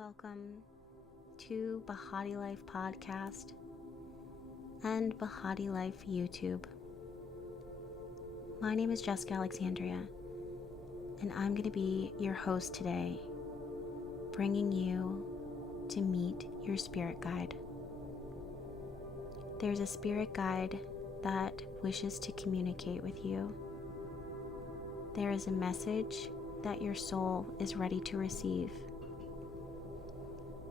welcome to Bahati Life Podcast and Bahati Life YouTube. My name is Jessica Alexandria, and I'm going to be your host today, bringing you to meet your spirit guide. There's a spirit guide that wishes to communicate with you. There is a message that your soul is ready to receive.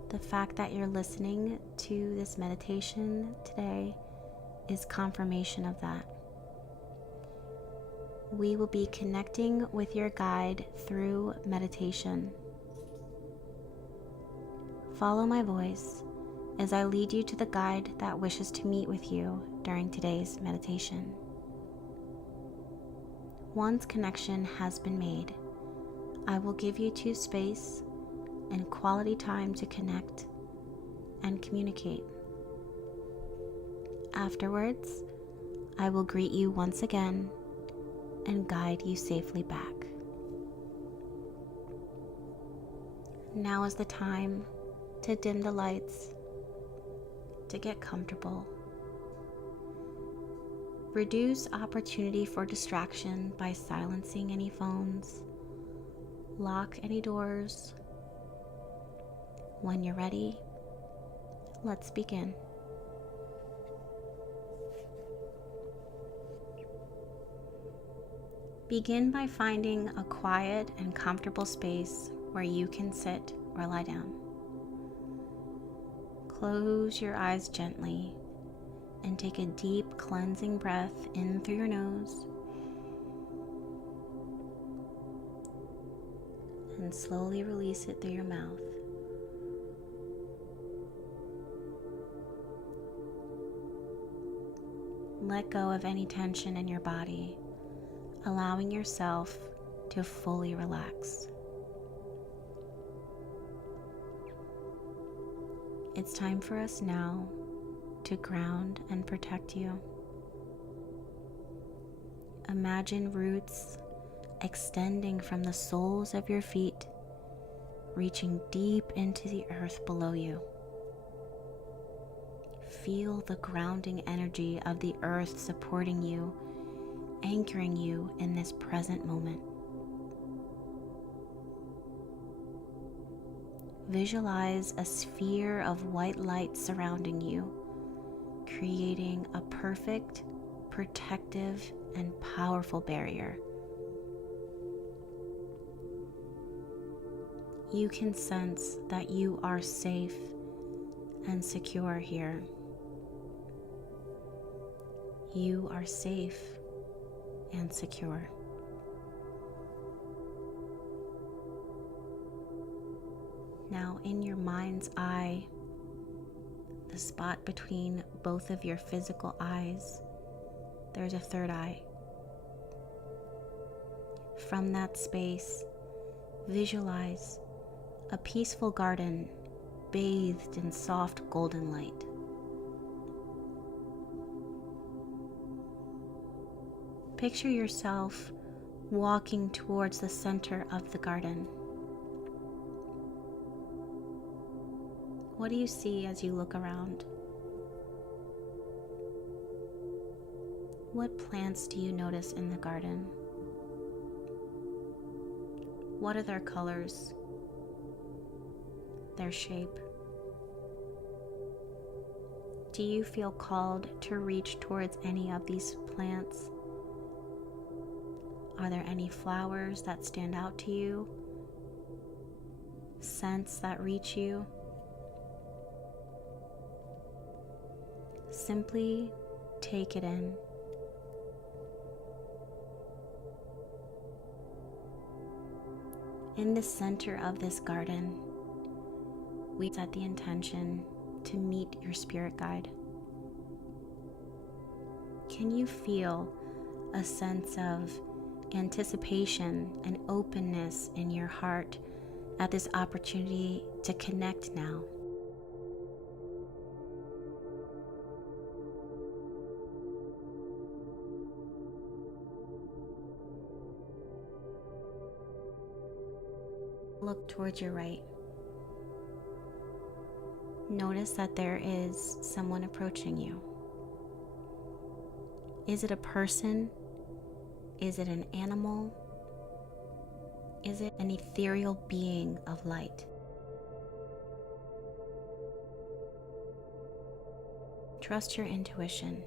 The fact that you're listening to this meditation today is confirmation of that. We will be connecting with your guide through meditation. Follow my voice as I lead you to the guide that wishes to meet with you during today's meditation. Once connection has been made, I will give you space and quality time to connect and communicate. Afterwards, I will greet you once again and guide you safely back. Now is the time to dim the lights, to get comfortable. Reduce opportunity for distraction by silencing any phones, lock any doors. When you're ready, let's begin. Begin by finding a quiet and comfortable space where you can sit or lie down. Close your eyes gently and take a deep cleansing breath in through your nose and slowly release it through your mouth. Let go of any tension in your body, allowing yourself to fully relax. It's time for us now to ground and protect you. Imagine roots extending from the soles of your feet, reaching deep into the earth below you. Feel the grounding energy of the earth supporting you, anchoring you in this present moment. Visualize a sphere of white light surrounding you, creating a perfect, protective, and powerful barrier. You can sense that you are safe and secure here. You are safe and secure. Now, in your mind's eye, the spot between both of your physical eyes, there's a third eye. From that space, visualize a peaceful garden bathed in soft golden light. Picture yourself walking towards the center of the garden. What do you see as you look around? What plants do you notice in the garden? What are their colors? Their shape? Do you feel called to reach towards any of these plants? Are there any flowers that stand out to you? Scents that reach you? Simply take it in. In the center of this garden, we set the intention to meet your spirit guide. Can you feel a sense of anticipation and openness in your heart at this opportunity to connect now? Look towards your right. Notice that there is someone approaching you. Is it a person? Is it an animal? Is it an ethereal being of light? Trust your intuition.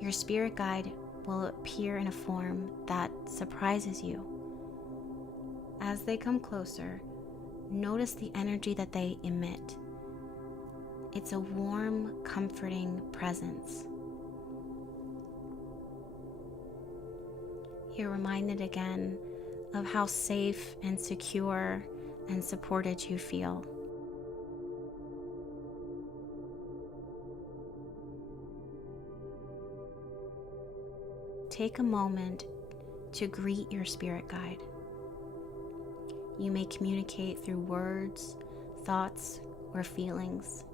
Your spirit guide will appear in a form that surprises you. As they come closer, notice the energy that they emit. It's a warm, comforting presence. You're reminded again of how safe and secure and supported you feel. Take a moment to greet your spirit guide. You may communicate through words, thoughts, or feelings.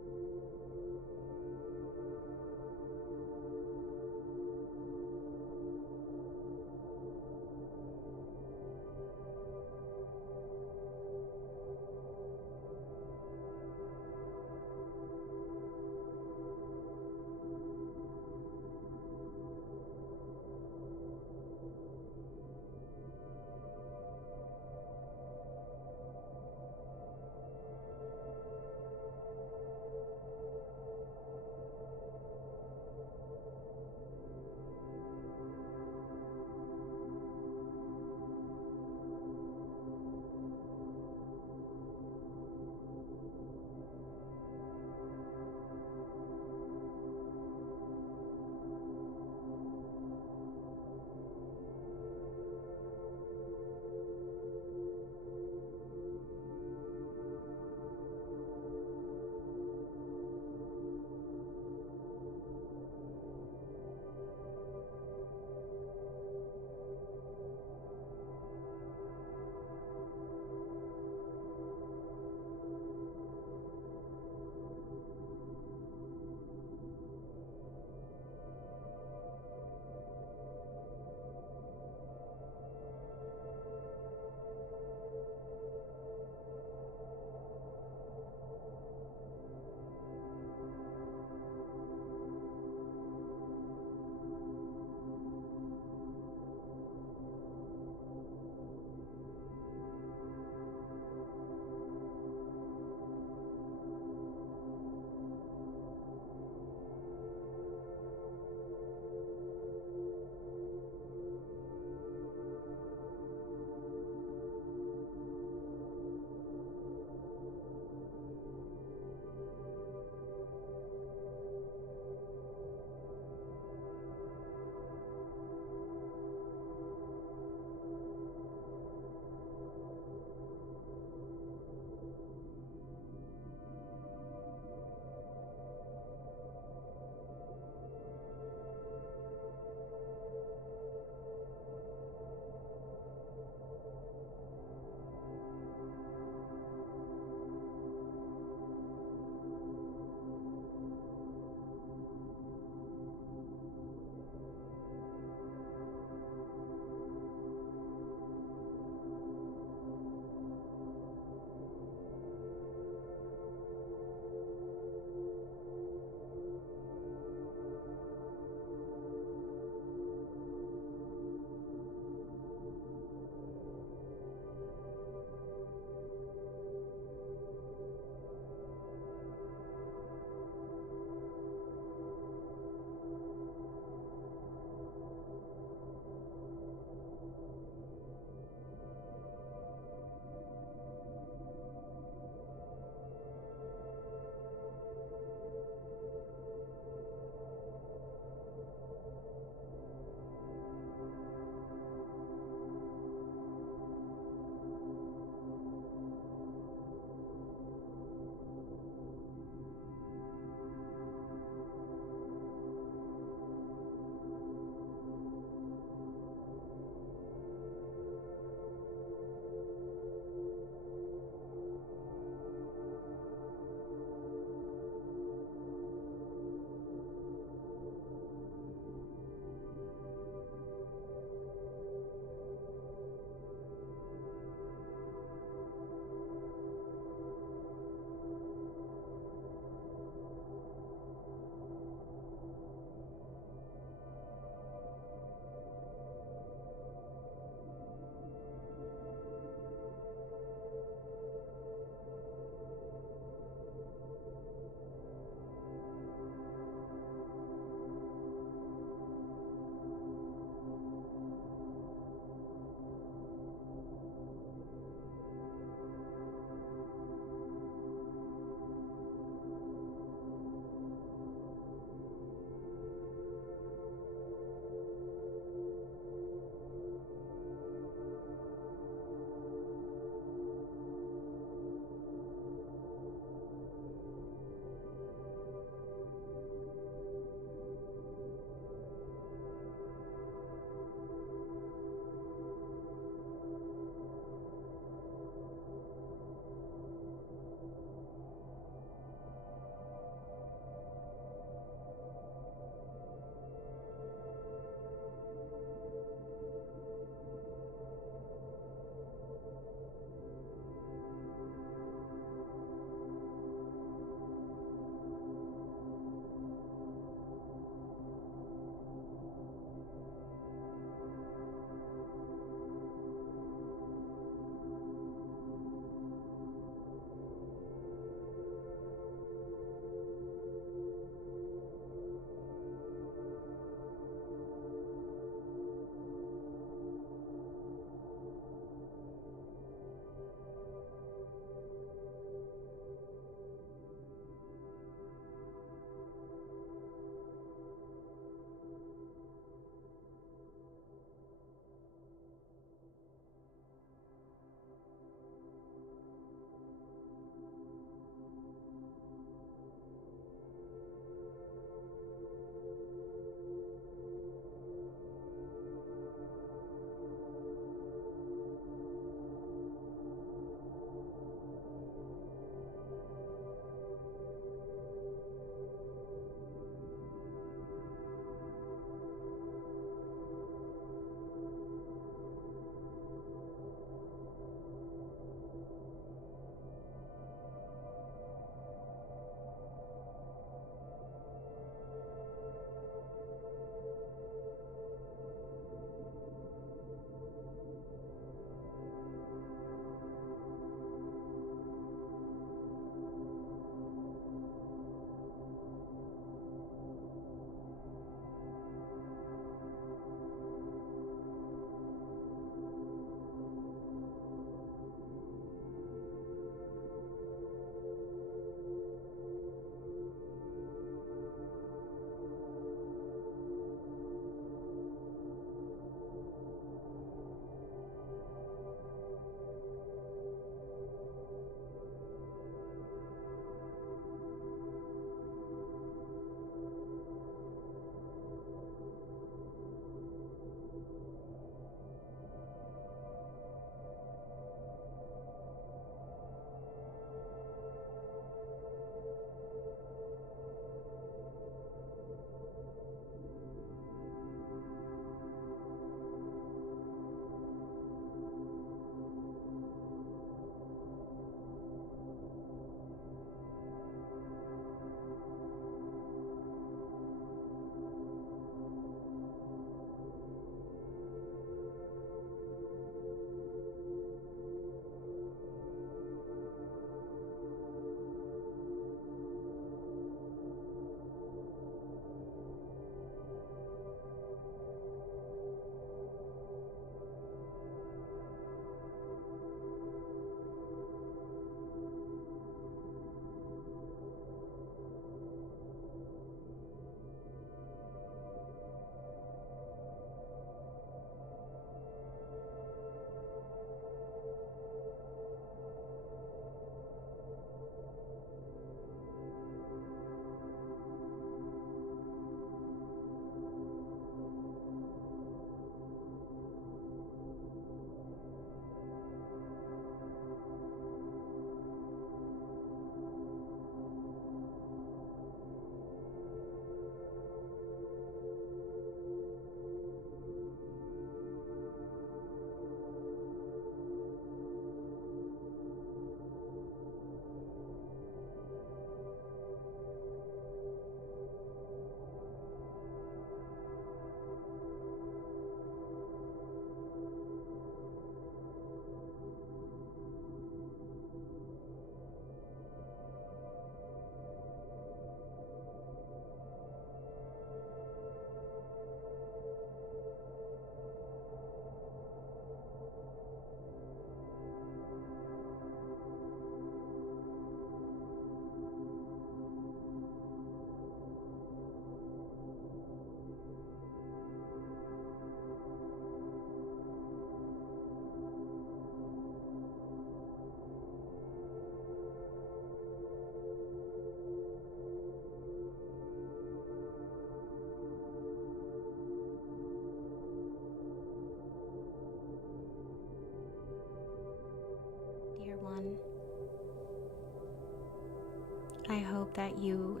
hope that you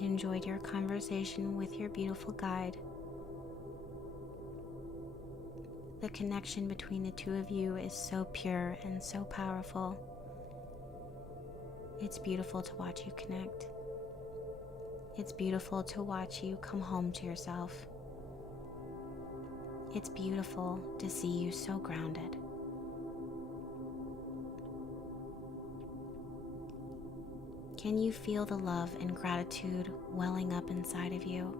enjoyed your conversation with your beautiful guide. The connection between the two of you is so pure and so powerful. It's beautiful to watch you connect. It's beautiful to watch you come home to yourself. It's beautiful to see you so grounded. Can you feel the love and gratitude welling up inside of you?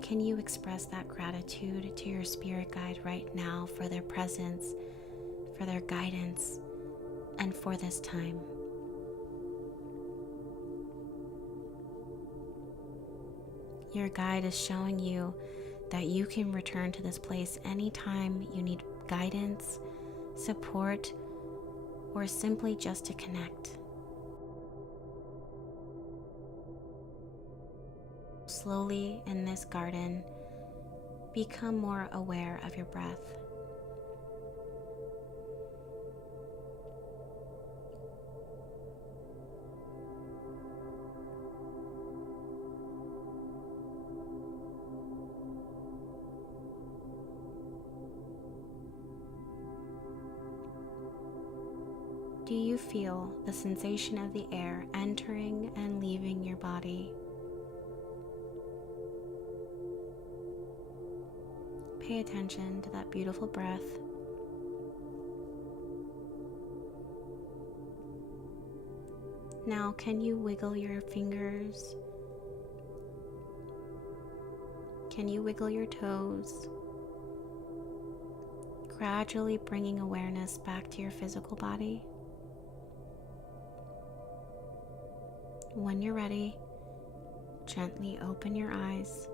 Can you express that gratitude to your spirit guide right now for their presence, for their guidance, and for this time? Your guide is showing you that you can return to this place anytime you need guidance, support, or simply just to connect. Slowly in this garden, become more aware of your breath. Do you feel the sensation of the air entering and leaving your body? Pay attention to that beautiful breath. Now, can you wiggle your fingers? Can you wiggle your toes? Gradually bringing awareness back to your physical body. When you're ready, gently open your eyes.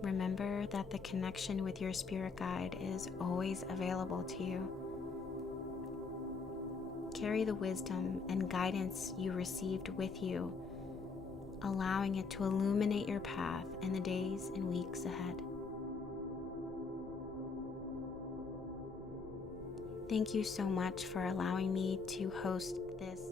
Remember that the connection with your spirit guide is always available to you. Carry the wisdom and guidance you received with you, allowing it to illuminate your path in the days and weeks ahead. Thank you so much for allowing me to host this